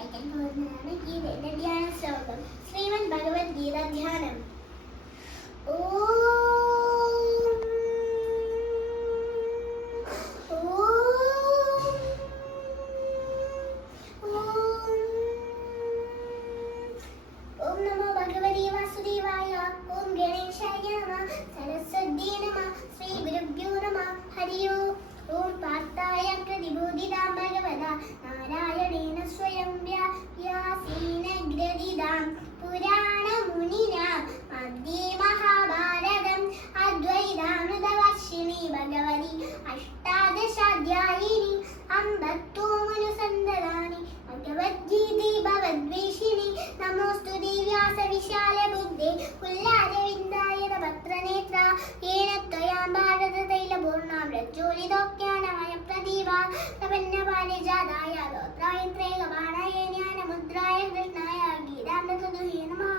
വായിക്കാൻ പോകുന്നതാണ് ഗീതയുടെ ധ്യാന ശ്ലോകം. ശ്രീമദ് ഭഗവത്ഗീത ധ്യാനം. ഓം നമോ ഭഗവതി വാസുദേവായ. ഓം ഗണേശായ നമഃ. സരസ്വതി നമഃ. ശ്രീ ഗുരുഭ്യോ നമഃ. ഹരി ഓം പാർത്ഥായ പ്രതിബോധിതാം ഭഗവതാ നാരായണേന സ്വയം വ്യാസേന ഗ്രഥിതാം പുരാണമുനിനാം മധ്യേ മഹാഭാരതം അദ്വൈതാമൃതവർഷിണി ഭഗവതി അഷ്ടാദശാധ്യായിനി അമ്പത്തോമനുസന്ധരാണി ഭഗവദ്ഗീതേ ഭവദ്വേഷിണി നമോസ്തുതേ വ്യാസവിശാലബുദ്ധേ പുല്ലാരവിന്ദായ ഭദ്രനേത്ര യേന ത്വയാ ഭാരതതൈലപൂർണ്ണാം രജ്ജോലിതോക്യാനമയ പ്രദീപ പ്രപന്നപാരിജാതായ ദോത്രായത്രൈകപാണായ ജ്ഞാനമുദ്രായ കൃഷ്ണായ ഗീതാമൃതദുഹേ നമഃ.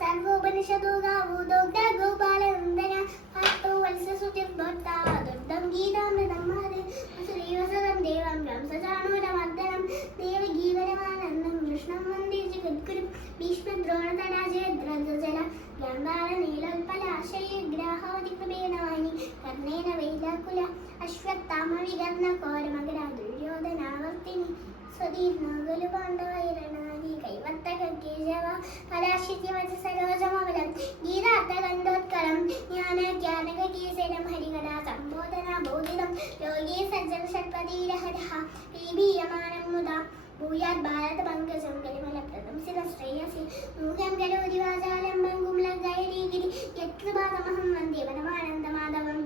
സർവോപനിഷദോ ഗാവോദോഗ്ധ ഗോപാലനന്ദന ഹസ്തോ വത്സസുതിർഭർത്താ ദുർഗം ഗീതാമൃതം മഹത് ശ്രീവസതം ദേവം വ്രംസചാണൂരമർദ്ദനം ദേവഗീവരമാനന്ദം കൃഷ്ണം വന്ദേ ജഗദ്ഗുരും ഭീഷ്മദ്രോണതടാജയദ്രജല ഗാന്ധാരനീലോൽപലാശയഗ്രാഹോദികൃപേണവാനി കർണേന വൈദാകുല അശ്വത്ഥാമവികർണഘോരമകര ദുര്യോധനാവർത്തിനി സ്വതീർണാകുലു പാണ്ഡവൈരണാദി കൈവർത്തകേശവ പരാശിത്യവച സരോജമവലം ഗീതാർത്ഥകണ്ഠോത്കളം ജ്ഞാനജ്ഞാനകേസരം ഹരികഥാ സംബോധന ബോധിതം യോഗേ സജ്ജന ഷട്പദീരഹരഃ പീബീയമാനം മുദാ ഭൂയാത് ഭാരത പങ്കജം കരിമലപ്രദം സ്ഥിരശ്രേയസി മൂഹം കരോതി വാചാലം പങ്കും ലങ്കായരീഗിരി യത്കൃപാതമഹം വന്ദേ പരമാനന്ദമാധവം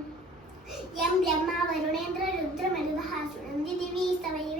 യം ബ്രഹ്മ വരുണേന്ദ്ര രുദ്രമരുതഃ ശൃണന്തി ദിവ്യൈസ്തവൈവ